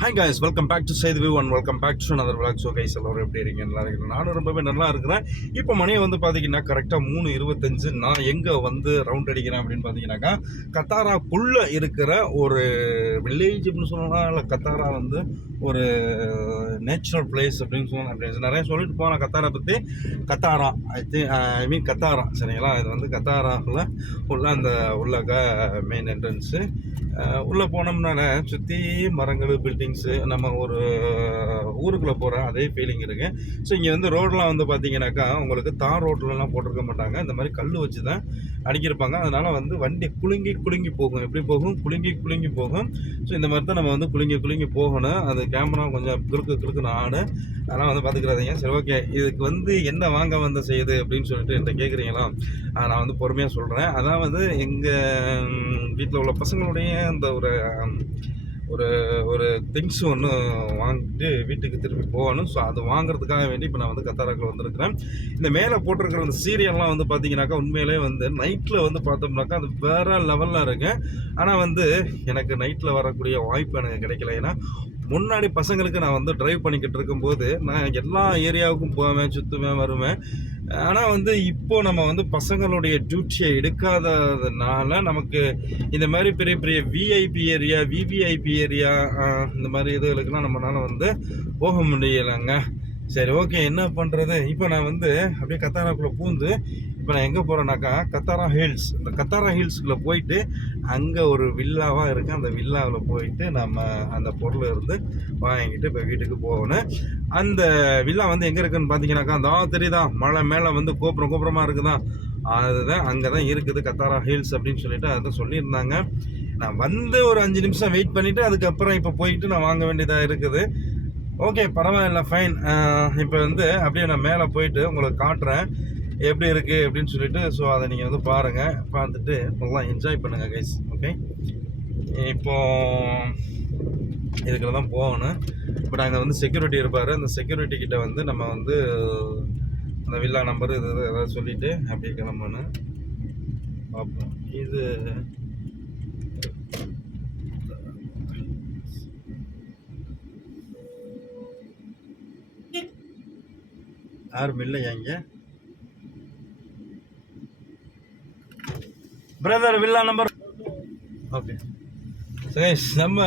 Hi guys welcome back to Sethu view and welcome back to another vlog so guys எல்லோரும் எப்படி இருக்கீங்க? நல்லா இருக்கிறேன் நானும் ரொம்பவே நல்லா இருக்கிறேன். இப்போ மணியை வந்து பார்த்தீங்கன்னா கரெக்டாக மூணு இருபத்தஞ்சு நான் எங்கே வந்து ரவுண்ட் அடிக்கிறேன் அப்படின்னு பார்த்தீங்கன்னாக்கா கத்தாராக்குள்ளே இருக்கிற ஒரு வில்லேஜ் அப்படின்னு சொல்லலாம் இல்லை கத்தாரா வந்து ஒரு நேச்சுரல் பிளேஸ் அப்படின்னு சொல்லலாம். நிறைய சொல்லிட்டு போனேன் கத்தாரா பற்றி கத்தாரா ஐ திங்க் ஐ மீன் கத்தாரா சரிங்களா? இது வந்து கத்தாராவில் உள்ள அந்த உள்ளக மெயின் என்ட்ரன்ஸு உள்ளே போனோம்னால சுற்றி மரங்கள் பில்டிங் ஃபீலிங்ஸு நம்ம ஒரு ஊருக்குள்ளே போகிற அதே ஃபீலிங் இருக்குது ஸோ இங்கே வந்து ரோடெலாம் வந்து பார்த்தீங்கன்னாக்கா உங்களுக்கு தார் ரோட்லலாம் போட்டிருக்க மாட்டாங்க. இந்த மாதிரி கல் வச்சு தான் அடிக்கிருப்பாங்க. அதனால் வந்து வண்டி குலுங்கி குலுங்கி போகும். எப்படி போகும்? குலுங்கி குலுங்கி போகும். ஸோ இந்த மாதிரி தான் நம்ம வந்து குலுங்கி குலுங்கி போகணும். அது கேமரா கொஞ்சம் குறுக்கு குறுக்குன்னு ஆடு. அதெல்லாம் வந்து பார்த்துக்கிறாதீங்க சரி ஓகே இதுக்கு வந்து என்ன வாங்க வந்த செய்யுது அப்படின்னு சொல்லிட்டு என்கிட்ட கேட்குறீங்களா நான் வந்து பொறுமையாக சொல்கிறேன் அதாவது எங்கள் வீட்டில் உள்ள பசங்களுடைய அந்த ஒரு ஒரு ஒரு திங்ஸ் ஒன்று வாங்கிட்டு வீட்டுக்கு திரும்பி போகணும். ஸோ அது வாங்குறதுக்காக வேண்டி இப்போ நான் வந்து கத்தாராக்கில் வந்திருக்கிறேன். இந்த மேலே போட்டிருக்கிற அந்த சீரியல்லாம் வந்து பார்த்தீங்கன்னாக்கா உண்மையிலே வந்து நைட்டில் வந்து பார்த்தோம்னாக்கா அது வேறு லெவலில் இருக்கு. ஆனால் வந்து எனக்கு நைட்டில் வரக்கூடிய வாய்ப்பு எனக்கு கிடைக்கல. ஏன்னா முன்னாடி பசங்களுக்கு நான் வந்து டிரைவ் பண்ணிக்கிட்டு இருக்கும்போது நான் எல்லா ஏரியாவுக்கும் போவேன் சுற்றுவேன் வருவேன். ஆனால் வந்து இப்போ நம்ம வந்து பசங்களுடைய டியூட்டியை எடுக்காததுனால நமக்கு இந்த மாதிரி பெரிய பெரிய விஐபி ஏரியா விவிஐபி ஏரியா இந்த மாதிரி இதுகளுக்கெல்லாம் நம்மளால வந்து போக முடியலைங்க. சரி ஓகே என்ன பண்ணுறது இப்போ நான் வந்து அப்படியே கத்தாராக்குள்ளே பூந்து இப்போ நான் எங்கே போகிறேன்னாக்கா கத்தாரா ஹில்ஸ். இந்த கத்தாரா ஹில்ஸுக்குள்ளே போயிட்டு அங்கே ஒரு வில்லாவாக இருக்குது அந்த வில்லாவில் போயிட்டு நம்ம அந்த பொருளை இருந்து வாங்கிட்டு இப்போ வீட்டுக்கு போகணும். அந்த வில்லா வந்து எங்கே இருக்குன்னு பார்த்தீங்கன்னாக்கா அந்த தெரியுதா மழை மேலே வந்து கோபுரம் கோபுரமாக இருக்குதா? அதுதான் அங்கே தான் இருக்குது கத்தாரா ஹில்ஸ் அப்படின்னு சொல்லிட்டு அதை சொல்லியிருந்தாங்க. நான் வந்து ஒரு அஞ்சு நிமிஷம் வெயிட் பண்ணிவிட்டு அதுக்கப்புறம் இப்போ போயிட்டு நான் வாங்க வேண்டியதாக இருக்குது. ஓகே பரவாயில்ல ஃபைன் இப்போ வந்து அப்படியே நான் மேலே போயிட்டு உங்களுக்கு காட்டுறேன். எப்படி இருக்குது அப்படின்னு சொல்லிட்டு ஸோ அதை நீங்கள் வந்து பாருங்கள் பார்த்துட்டு நல்லா என்ஜாய் பண்ணுங்கள் கைஸ் ஓகே இப்போ இதுக்குள்ள தான் போகணும். இப்போ நாங்கள் வந்து செக்யூரிட்டி இருப்பார். அந்த செக்யூரிட்டி கிட்டே வந்து நம்ம வந்து அந்த வில்லா நம்பர் இது எதாவது ஏதாவது அப்படியே கிளம்பணும். பார்ப்போம் இது யாரும் இல்லையா இங்கே? பிரதர் வில்லா நம்பர் ஓகே சரி நம்ம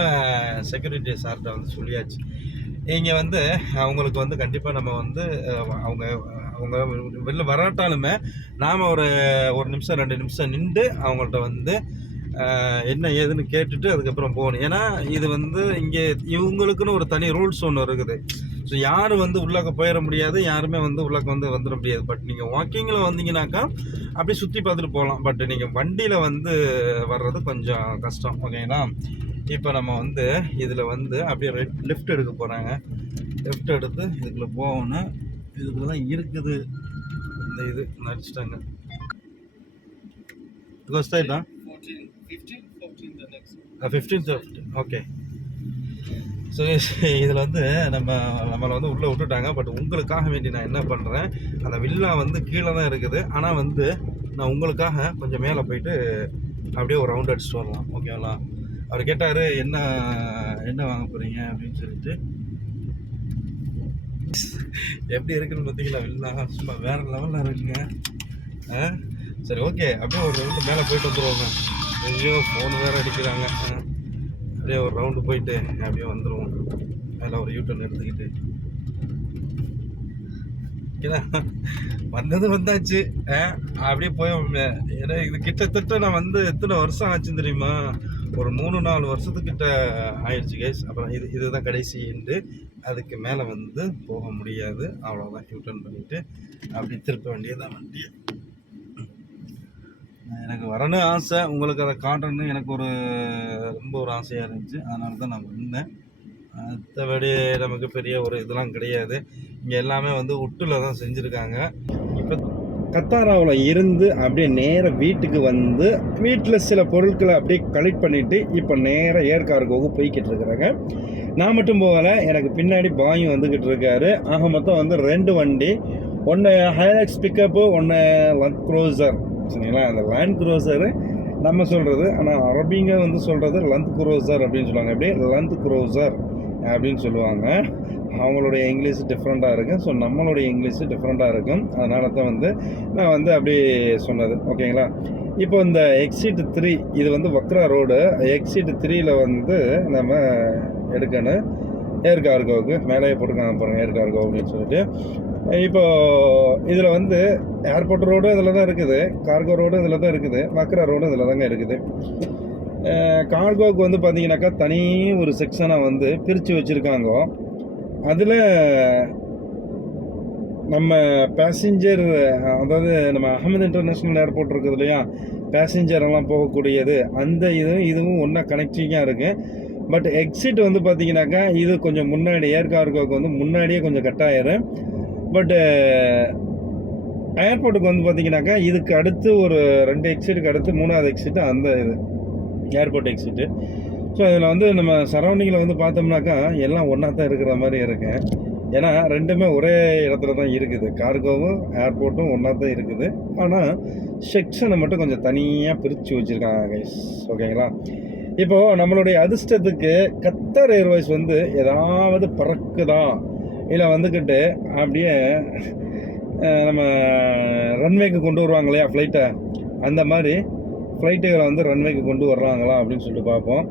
செக்யூரிட்டி சார்கிட்ட வந்து சொல்லியாச்சு. இங்கே வந்து அவங்களுக்கு வந்து கண்டிப்பாக நம்ம வந்து அவங்க அவங்க வெளில வராட்டாலுமே நாம் ஒரு ஒரு நிமிஷம் ரெண்டு நிமிஷம் நின்று அவங்கள்ட்ட வந்து என்ன ஏதுன்னு கேட்டுட்டு அதுக்கப்புறம் போகணும். ஏன்னா இது வந்து இங்கே இவங்களுக்குன்னு ஒரு தனி ரூல்ஸ் ஒன்று இருக்குது. ஸோ யாரும் வந்து உள்ளக்க போயிட முடியாது யாருமே வந்து உள்ளக்க வந்து வந்துட முடியாது. பட் நீங்கள் வாக்கிங்கில் வந்தீங்கன்னாக்கா அப்படியே சுற்றி பார்த்துட்டு போகலாம். பட் நீங்கள் வண்டியில் வந்து வர்றது கொஞ்சம் கஷ்டம். ஓகேங்களா இப்போ நம்ம வந்து இதில் வந்து அப்படியே லெஃப்ட் எடுக்க போகிறாங்க லெஃப்ட் எடுத்து இதுக்குள்ளே போகணும். இதுக்குள்ள தான் இருக்குது. இந்த இது நடிச்சிட்டாங்க. கோஸ்டாயிட்டா 14, 15, 14 the next one. Fifteen okay so இதில் வந்து நம்ம நம்மளை வந்து உள்ளே விட்டுட்டாங்க. பட் உங்களுக்காக வேண்டி நான் என்ன பண்ணுறேன் அந்த வில்லா வந்து கீழே தான் இருக்குது. ஆனால் வந்து நான் உங்களுக்காக கொஞ்சம் மேலே போயிட்டு அப்படியே ஒரு ரவுண்ட் அடிச்சுட்டு வரலாம். ஓகேங்களா அவர் கேட்டார் என்ன என்ன வாங்க போகிறீங்க அப்படின்னு சொல்லிட்டு. எப்படி இருக்குன்னு பார்த்தீங்களா வில்லா சும்மா வேறு லெவலில் இருக்குங்க. ஆ? சரி ஓகே அப்படியே ஒரு ரவுண்டு மேலே போயிட்டு வந்துடுவோங்க ஐயோ ஃபோன் வேறு அடிக்கிறாங்க. அப்படியே ஒரு ரவுண்டு போயிட்டு அப்படியே வந்துடுவோம் அதில் ஒரு யூட்டர்ன் எடுத்துக்கிட்டு. ஏன்னா வந்தது வந்தாச்சு. அப்படியே போய் ஏன்னா இது கிட்டத்தட்ட நான் வந்து எத்தனை வருஷம் ஆச்சு தெரியுமா? ஒரு மூணு நாலு வருஷத்துக்கிட்ட ஆயிடுச்சு கேஸ் அப்புறம் இது இதுதான் கடைசி எண்டு அதுக்கு மேலே வந்து போக முடியாது. அவ்வளோதான் யூட்டர்ன் பண்ணிவிட்டு அப்படி திருப்ப வேண்டியதான் வண்டியை. எனக்கு வரணும் ஆசை உங்களுக்கு அதை காட்டணும்னு எனக்கு ஒரு ரொம்ப ஒரு ஆசையாக இருந்துச்சு. அதனால தான் நான் வந்தேன். மற்றபடி நமக்கு பெரிய ஒரு இதெல்லாம் கிடையாது. இங்கே எல்லாமே வந்து உட்டில் தான் செஞ்சுருக்காங்க. இப்போ கத்தாராவில் இருந்து அப்படியே நேராக வீட்டுக்கு வந்து வீட்டில் சில பொருட்களை அப்படியே கலெக்ட் பண்ணிவிட்டு இப்போ நேராக ஏற்காடுக்கு போய்கிட்டு இருக்கிறாங்க. நான் மட்டும் போகலை எனக்கு பின்னாடி பாயும் வந்துக்கிட்டு இருக்காரு. ஆக மொத்தம் வந்து ரெண்டு வண்டி ஒன்று ஹைலக்ஸ் பிக்கப்பு ஒன்று லக் க்ரோசர் சரிங்களா? அந்த லேண்ட் க்ரோசரு நம்ம சொல்கிறது ஆனால் அரபிங்க வந்து சொல்கிறது லந்த் குரோசர் அப்படின்னு சொல்லுவாங்க. அப்படியே லந்த் குரோசர் அப்படின்னு சொல்லுவாங்க. அவங்களுடைய இங்கிலீஷ் டிஃப்ரெண்ட்டாக இருக்கும். ஸோ நம்மளுடைய இங்கிலீஷ் டிஃப்ரெண்ட்டாக இருக்கும். அதனால தான் வந்து நான் வந்து அப்படி சொன்னது. ஓகேங்களா? இப்போ இந்த எக்ஸிட் த்ரீ இது வந்து வக்ரா ரோடு எக்ஸிட் த்ரீயில் வந்து நம்ம எடுக்கணும். ஏர் கார்கோவுக்கு மேலேயே போட்டுருக்காங்க பாருங்கள் ஏர் கார்கோ அப்படின்னு சொல்லிட்டு. இப்போ இதில் வந்து ஏர்போர்ட் ரோடும் இதில் தான் இருக்குது கார்கோ ரோடும் இதில் தான் இருக்குது மக்ரா ரோடும் இதில் தாங்க இருக்குது. கார்கோவுக்கு வந்து பார்த்தீங்கன்னாக்கா தனி ஒரு செக்ஷனை வந்து பிரித்து வச்சுருக்காங்க. அதில் நம்ம பேசஞ்சர் அதாவது நம்ம அகமது இன்டர்நேஷ்னல் ஏர்போர்ட் இருக்குது இல்லையா? பேசஞ்சர் எல்லாம் போகக்கூடியது அந்த இதுவும் இதுவும் ஒன்றா கனெக்டிங்காக இருக்குது பட் எக்ஸிட் வந்து பார்த்தீங்கன்னாக்கா இது கொஞ்சம் முன்னாடி ஏர்கார்கோவுக்கு வந்து முன்னாடியே கொஞ்சம் கட் ஆயிரும். பட்டு ஏர்போர்ட்டுக்கு வந்து பார்த்தீங்கன்னாக்கா இதுக்கு அடுத்து ஒரு ரெண்டு எக்ஸிட்டுக்கு அடுத்து மூணாவது எக்ஸிட்டு அந்த இது ஏர்போர்ட் எக்ஸிட்டு ஸோ இதில் வந்து நம்ம சரௌண்டிங்கில் வந்து பார்த்தோம்னாக்கா எல்லாம் ஒன்றா தான் இருக்கிற மாதிரி இருக்கேன் ஏன்னா ரெண்டுமே ஒரே இடத்துல தான் இருக்குது. கார்கோவும் ஏர்போர்ட்டும் ஒன்றா தான் இருக்குது. ஆனால் செக்ஷனை மட்டும் கொஞ்சம் தனியாக பிரித்து வச்சுருக்காங்க கைஸ் ஓகேங்களா இப்போது நம்மளுடைய அதிர்ஷ்டத்துக்கு கத்தர் ஏர்வைஸ் வந்து ஏதாவது பறக்குதா? இல்லை வந்துக்கிட்டு அப்படியே நம்ம ரன்வேக்கு கொண்டு வருவாங்க இல்லையா ஃப்ளைட்டை அந்த மாதிரி ஃப்ளைட்டுகளை வந்து ரன்வேக்கு கொண்டு வர்றாங்களா அப்படின்னு சொல்லிட்டு பார்ப்போம்.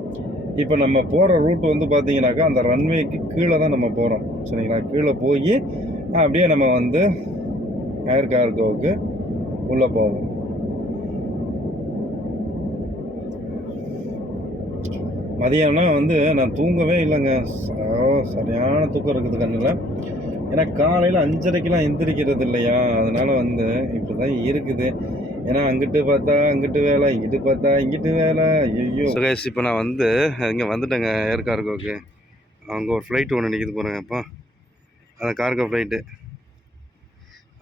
இப்போ நம்ம போகிற ரூட் வந்து பார்த்தீங்கன்னாக்கா அந்த ரன்வேக்கு கீழே தான் நம்ம போகிறோம் சரிங்களா? கீழே போய் அப்படியே நம்ம வந்து ஏர் கார்கோவுக்கு உள்ளே போவோம். மதியம்னா வந்து நான் தூங்கவே இல்லைங்க. சரியான தூக்கம் இருக்குது கண்ணில். ஏன்னா காலையில் அஞ்சரைக்கெலாம் எந்திரிக்கிறது இல்லையா? அதனால் வந்து இப்படி தான் இருக்குது. ஏன்னா அங்கிட்டு பார்த்தா அங்கிட்டு வேலை இங்கிட்டு பார்த்தா இங்கிட்டு வேலை. ஐயோ சுகேஷ் இப்போ நான் வந்து இங்கே வந்துட்டேங்க ஏர் கார்கோவுக்கு அங்கே ஒரு ஃப்ளைட் ஒன்று நிற்கிது போகிறேங்கப்பா அந்த கார்கோ ஃப்ளைட்டு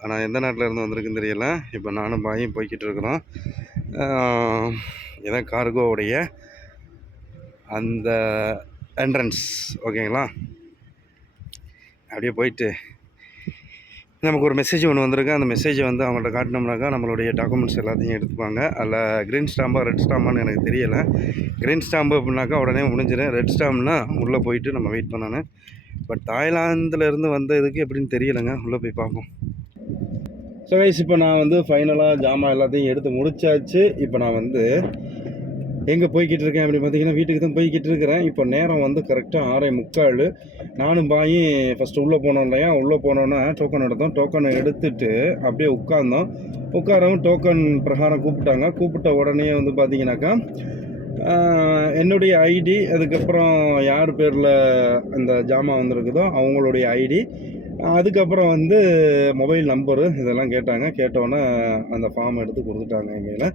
ஆனால் எந்த நாட்டில் இருந்து வந்திருக்குன்னு தெரியல. இப்போ நானும் பாயும் போய்கிட்டு இருக்கிறோம். இதான் கார்கோவுடைய அந்த என்ட்ரன்ஸ் ஓகேங்களா அப்படியே போயிட்டு நமக்கு ஒரு மெசேஜ் ஒன்று வந்திருக்கு. அந்த மெசேஜை வந்து அவங்கள்ட்ட காட்டினோம்னாக்கா நம்மளுடைய டாக்குமெண்ட்ஸ் எல்லாத்தையும் எடுத்துப்பாங்க. அதில் க்ரீன் ஸ்டாம்பா ரெட் ஸ்டாம்பான்னு எனக்கு தெரியலை. க்ரீன் ஸ்டாம்பு அப்படின்னாக்கா உடனே முடிஞ்சிடும் ரெட் ஸ்டாம்ப்னா உள்ளே போயிட்டு நம்ம வெயிட் பண்ணணும். பட் தாய்லாந்துலேருந்து வந்த இதுக்கு எப்படின்னு தெரியலைங்க. உள்ளே போய் பார்ப்போம். ஸோ கைஸ் இப்போ நான் வந்து ஃபைனலாக ஜாமான் எல்லாத்தையும் எடுத்து முடிச்சாச்சு. இப்போ நான் வந்து எங்கே போய்கிட்டு இருக்கேன் அப்படி பார்த்தீங்கன்னா வீட்டுக்கு தான் போய்கிட்டு இருக்கிறேன். இப்போ நேரம் வந்து கரெக்டாக ஆறே முக்கால். நானும் பாயி ஃபஸ்ட்டு உள்ளே போனோம் இல்லையா? உள்ளே போனோன்னா டோக்கன் எடுத்தோம். டோக்கனை எடுத்துட்டு அப்படியே உட்கார்ந்தோம். உட்காரவும் டோக்கன் பிரகாரம் கூப்பிட்டாங்க. கூப்பிட்ட உடனே வந்து பார்த்தீங்கன்னாக்கா என்னுடைய ஐடி அதுக்கப்புறம் யார் பேரில் அந்த ஜாமான் வந்திருக்குதோ அவங்களுடைய ஐடி அதுக்கப்புறம் வந்து மொபைல் நம்பரு இதெல்லாம் கேட்டாங்க. கேட்டோன்னே அந்த ஃபார்ம் எடுத்து கொடுத்துட்டாங்க எங்கேயில்.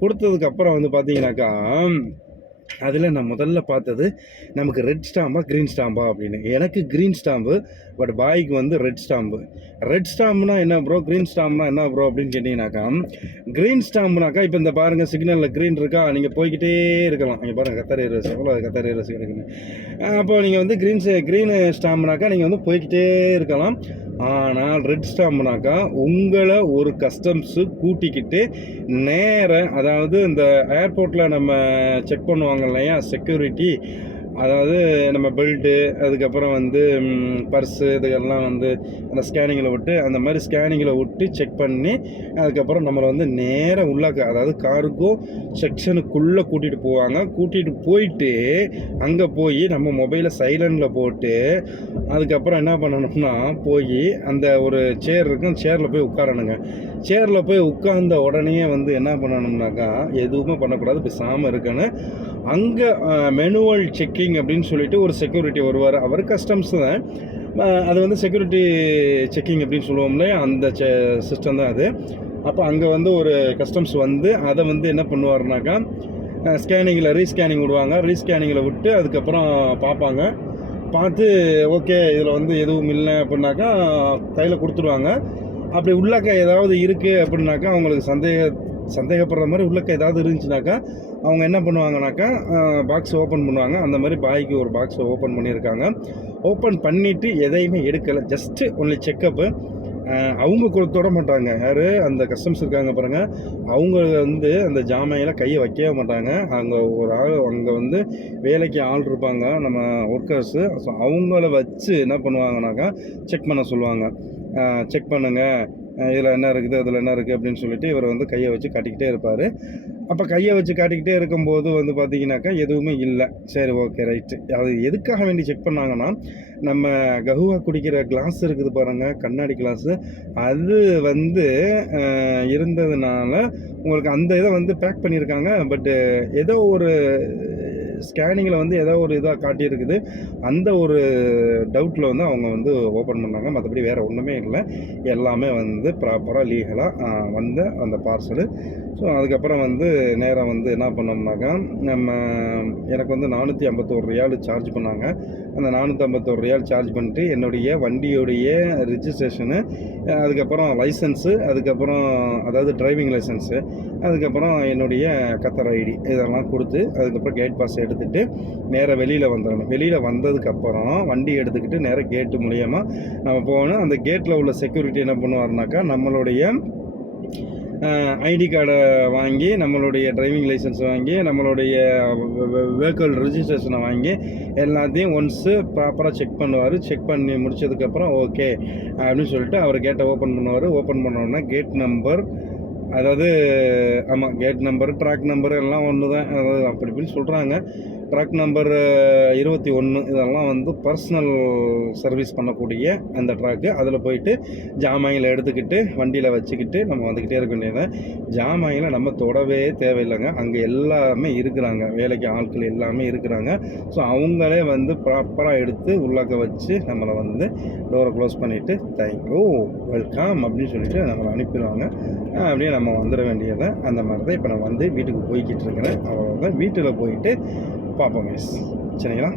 கொடுத்ததுக்கப்புறம் வந்து பார்த்தீங்கன்னாக்கா அதில் நான் முதல்ல பார்த்தது நமக்கு ரெட் ஸ்டாம்பா க்ரீன் ஸ்டாம்பா அப்படின்னு. எனக்கு க்ரீன் ஸ்டாம்பு பட் பாய்க்கு வந்து ரெட் ஸ்டாம்பு ரெட் ஸ்டாம்ப்னா என்ன ப்ரோ க்ரீன் ஸ்டாம்ப்னா என்ன ப்ரோ அப்படின்னு கேட்டிங்கனாக்கா க்ரீன் ஸ்டாம்ப்னாக்கா இப்போ இந்த பாருங்கள் சிக்னலில் க்ரீன் இருக்கா? நீங்கள் போய்கிட்டே இருக்கலாம். இங்கே பாருங்கள் கத்தாரி ரஸ் எவ்வளோ கத்தாரி ரஸ் இருக்குன்னு அப்போ நீங்கள் வந்து க்ரீன் க்ரீன் ஸ்டாம்ப்னாக்கா நீங்கள் வந்து போய்கிட்டே இருக்கலாம். ஆனால் ரெட் ஸ்டாம்ப்னாக்கா உங்களை ஒரு கஸ்டம்ஸு கூட்டிக்கிட்டு நேர அதாவது இந்த ஏர்போர்ட்டில் நம்ம செக் பண்ணுவாங்க இல்லையா செக்யூரிட்டி அதாவது நம்ம பெல்ட்டு அதுக்கப்புறம் வந்து பர்ஸு இதுக்கெல்லாம் வந்து அந்த ஸ்கேனிங்கில் விட்டு அந்த மாதிரி ஸ்கேனிங்கில் விட்டு செக் பண்ணி அதுக்கப்புறம் நம்மளை வந்து நேராக உள்ளாக்க அதாவது கார்கோ செக்ஷனுக்குள்ளே கூட்டிகிட்டு போவாங்க. கூட்டிகிட்டு போயிட்டு அங்கே போய் நம்ம மொபைலை சைலண்டில் போட்டு அதுக்கப்புறம் என்ன பண்ணணும்னா போய் அந்த ஒரு சேர் இருக்கும் சேரில் போய் உட்காரணுங்க. சேரில் போய் உட்கார்ந்த உடனே வந்து என்ன பண்ணணும்னாக்கா எதுவுமே பண்ணக்கூடாது பேசாமல் இருக்கணும். அங்கே மெனுவல் செக்கிங் அப்படின்னு சொல்லிட்டு ஒரு செக்யூரிட்டி வருவார். அவர் கஸ்டம்ஸ் தான். அது வந்து செக்யூரிட்டி செக்கிங் அப்படின்னு சொல்லுவோம்ல அந்த சிஸ்டம் தான் அது. அப்போ அங்கே வந்து ஒரு கஸ்டம்ஸ் வந்து அதை வந்து என்ன பண்ணுவாருனாக்கா ஸ்கேனிங்கில் ரீஸ்கேனிங் விடுவாங்க. ரீஸ்கேனிங்கில் விட்டு அதுக்கப்புறம் பார்ப்பாங்க. பார்த்து ஓகே இதில் வந்து எதுவும் இல்லை அப்படின்னாக்கா கையில் கொடுத்துருவாங்க. அப்படி உள்ளாக்க ஏதாவது இருக்குது அப்படின்னாக்கா அவங்களுக்கு சந்தேக சந்தேகப்படுற மாதிரி உள்ளக்க ஏதாவது இருந்துச்சுனாக்கா அவங்க என்ன பண்ணுவாங்கனாக்கா பாக்ஸ் ஓப்பன் பண்ணுவாங்க. அந்த மாதிரி பாய்க்கு ஒரு பாக்ஸை ஓப்பன் பண்ணியிருக்காங்க. ஓப்பன் பண்ணிவிட்டு எதையுமே எடுக்கலை. ஜஸ்ட்டு ஒன்லி செக்கப்பு அவங்க கொ- தொட மாட்டாங்க. யார்? அந்த கஸ்டம்ஸ் இருக்காங்க பாருங்கள் அவங்க வந்து அந்த ஜாமையில் கையை வைக்கவே மாட்டாங்க. அங்கே ஒரு ஆள் அங்கே வந்து வேலைக்கு ஆள் இருப்பாங்க. நம்ம ஒர்க்கர்ஸு ஸோ அவங்கள வச்சு என்ன பண்ணுவாங்கனாக்கா செக் பண்ண சொல்லுவாங்க. செக் பண்ணுங்கள் இதில் என்ன இருக்குது அதில் என்ன இருக்குது அப்படின்னு சொல்லிட்டு இவர் வந்து கையை வச்சு காட்டிக்கிட்டே இருப்பார். அப்போ கையை வச்சு காட்டிக்கிட்டே இருக்கும்போது வந்து பார்த்தீங்கன்னாக்கா எதுவுமே இல்லை. சரி ஓகே ரைட்டு அது எதுக்காக வேண்டி செக் பண்ணாங்கன்னா நம்ம கஹுவா குடிக்கிற கிளாஸ் இருக்குது பாருங்கள் கண்ணாடி கிளாஸு அது வந்து இருந்ததுனால உங்களுக்கு அந்த இதை வந்து பேக் பண்ணியிருக்காங்க. பட்டு ஏதோ ஒரு ஸ்கேனிங்கில் வந்து ஏதோ ஒரு இதாக காட்டியிருக்குது. அந்த ஒரு டவுட்டில் வந்து அவங்க வந்து ஓப்பன் பண்ணாங்க. மற்றபடி வேறு ஒன்றுமே இல்லை. எல்லாமே வந்து ப்ராப்பராக லீகலாக வந்த அந்த பார்சலு ஸோ அதுக்கப்புறம் வந்து நேராக வந்து என்ன பண்ணோம்னாக்கா நம்ம எனக்கு வந்து நானூற்றி ஐம்பத்தோரு ரியால் சார்ஜ் பண்ணாங்க. அந்த நானூற்றி ஐம்பத்தோரு ரியால் சார்ஜ் பண்ணிட்டு என்னுடைய வண்டியோடைய ரிஜிஸ்ட்ரேஷனு அதுக்கப்புறம் லைசன்ஸு அதுக்கப்புறம் அதாவது டிரைவிங் லைசன்ஸு அதுக்கப்புறம் என்னுடைய கத்தர் ஐடி இதெல்லாம் கொடுத்து அதுக்கப்புறம் கேட் பாஸ் எடுத்துகிட்டு நேராக வெளியில் வந்துடணும் வெளியில் வந்ததுக்கப்புறம் வண்டி எடுத்துக்கிட்டு நேராக கேட்டு மூலியமாக நம்ம போகணும். அந்த கேட்டில் உள்ள செக்யூரிட்டி என்ன பண்ணுவார்னாக்கா நம்மளுடைய ஐடி கார்டை வாங்கி நம்மளுடைய டிரைவிங் லைசன்ஸ் வாங்கி நம்மளுடைய வெஹிக்கிள் ரிஜிஸ்ட்ரேஷனை வாங்கி எல்லாத்தையும் ஒன்ஸு ப்ராப்பராக செக் பண்ணுவார். செக் பண்ணி முடிச்சதுக்கப்புறம் ஓகே அப்படின்னு சொல்லிட்டு அவர் கேட்டை ஓப்பன் பண்ணுவார். ஓப்பன் பண்ணோன்னா கேட் நம்பர் அதாவது ஆமாம் கேட் நம்பர் ட்ராக் நம்பர் எல்லாம் ஒன்று தான் அதாவது அப்படி இப்படின்னு சொல்கிறாங்க ட்ராக் நம்பர் இருபத்தி ஒன்று இதெல்லாம் வந்து பர்சனல் சர்வீஸ் பண்ணக்கூடிய அந்த ட்ராக்கு அதில் போயிட்டு ஜாமாயில் எடுத்துக்கிட்டு வண்டியில் வச்சுக்கிட்டு நம்ம வந்துக்கிட்டே இருக்க வேண்டியது. ஜாமாயில் நம்ம தொடவே தேவையில்லைங்க. அங்கே எல்லாமே இருக்கிறாங்க. வேலைக்கு ஆட்கள் எல்லாமே இருக்கிறாங்க. ஸோ அவங்களே வந்து ப்ராப்பராக எடுத்து உள்ளாக்க வச்சு நம்மளை வந்து டோரை க்ளோஸ் பண்ணிவிட்டு தேங்க்யூ வெல்கம் அப்படின்னு சொல்லிட்டு நம்மளை அனுப்பிடுவாங்க. அப்படியே நம்ம வந்துட வேண்டியதை. அந்த மாதிரி தான் இப்போ நான் வந்து வீட்டுக்கு போய்கிட்டு இருக்கிறேன். அவ்வளோதான் வீட்டில் போயிட்டு பார்ப்போம் மிஸ் சரிங்களா?